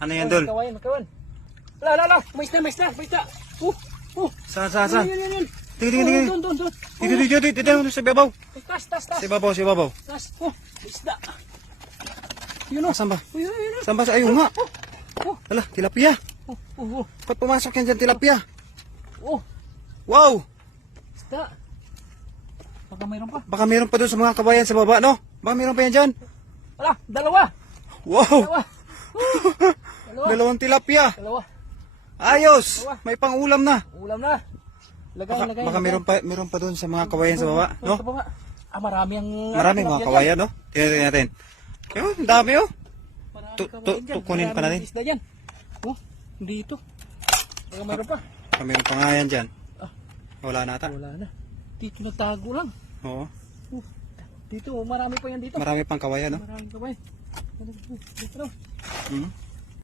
Ano yan, Dol? Kawayan. Ala. May isda. Saan? Yun. Tingin. Doon. Dito, sa babaw. Tas. Sa babaw. Tas. May isda. Yun o. Saan ba? Yun. Saan ba? Ayun nga. Ala, tilapia. Oh. Ba't pumasok yan dyan, tilapia? Oh. Wow! Isda. Baka mayroon pa. Baka meron pa doon sa mga kabayan sa baba, no? Baka meron pa yan dyan. Ala, dalawa. Wow! Dalawang tilapia. Dalawa. Ayos! May pang-ulam na. Ulam na. Lagay. Baka meron pa doon sa mga kawayan sa baba, no? Marami ang... Maraming mga kawayan, no? Tingnan natin. Ayun, ang dami, oh. Kunin pa natin. Isda dyan. Oh, dito. Baka mayroon pa. Baka meron pa nga yan dyan. Wala na ata. Wala na. Dito nagtago lang. Oo. Dito, marami pa yan dito. Marami pang kawayan, no? Maraming kawayan. Dito. Hmm?